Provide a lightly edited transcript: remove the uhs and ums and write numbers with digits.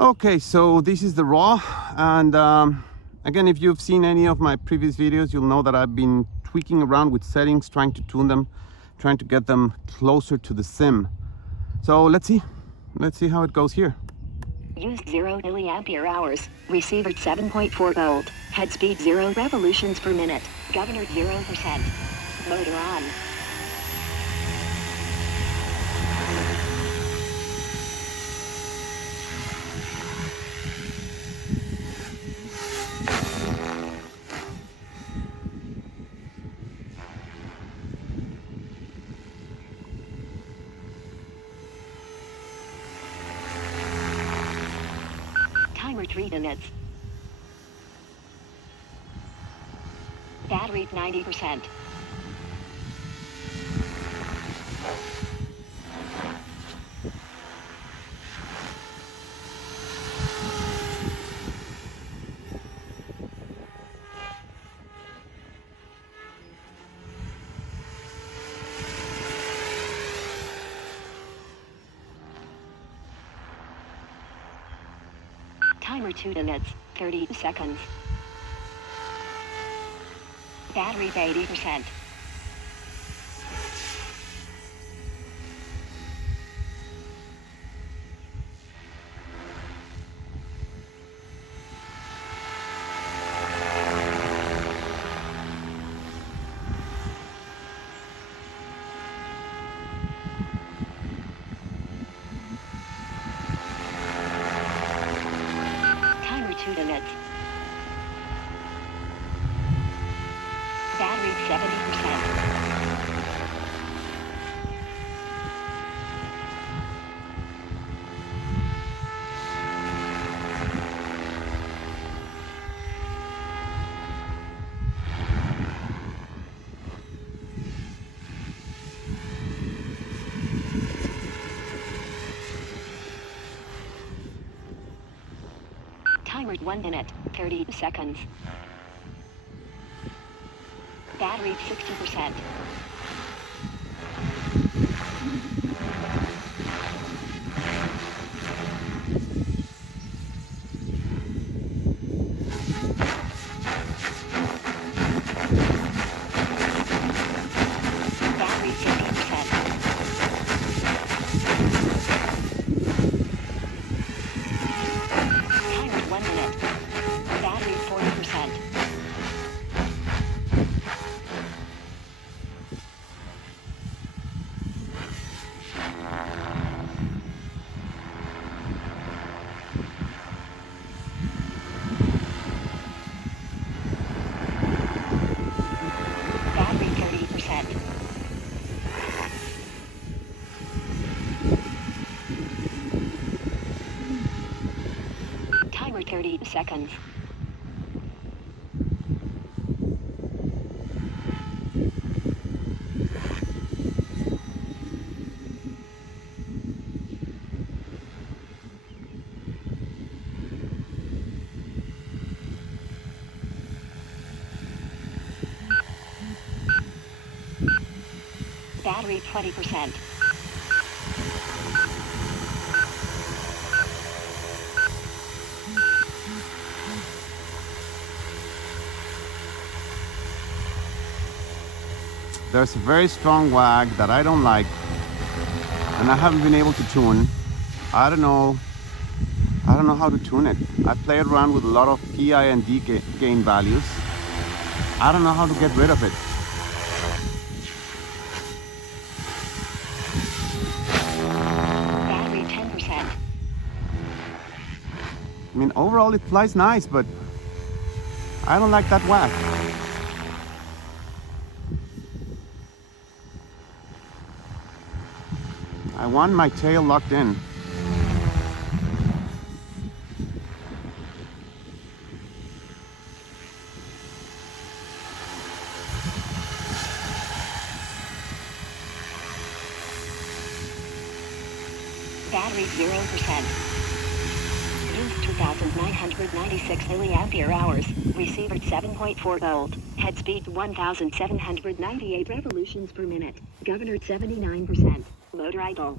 Okay, so this is the Raw, and again, if you've seen any of my previous videos, you'll know that I've been tweaking around with settings, trying to tune them, trying to get them closer to the sim. So let's see how it goes here. Used 0 milliampere hours, receiver 7.4 volt, head speed 0 revolutions per minute, governor 0%, motor on. Timer 3 minutes. Battery 90%. Timer 2 minutes, 30 seconds. Battery 80%. Timer 2 minutes. Battery 70%. Timer 1 minute, 30 seconds. Battery 60%. Battery 50%. Timer 1 minute. Battery 40%. Battery 30%. Timer 30 seconds. Battery 20%. There's a very strong wag that I don't like, and I haven't been able to tune. I don't know how to tune it. I played around with a lot of PI and D gain values. I don't know how to get rid of it. Battery 10%. I mean, overall it flies nice, but I don't like that whack. I want my tail locked in. Battery 0%. Used 2,996 milliampere hours, receiver 7.4 volt, head speed 1,798 revolutions per minute, governor 79%, motor idle.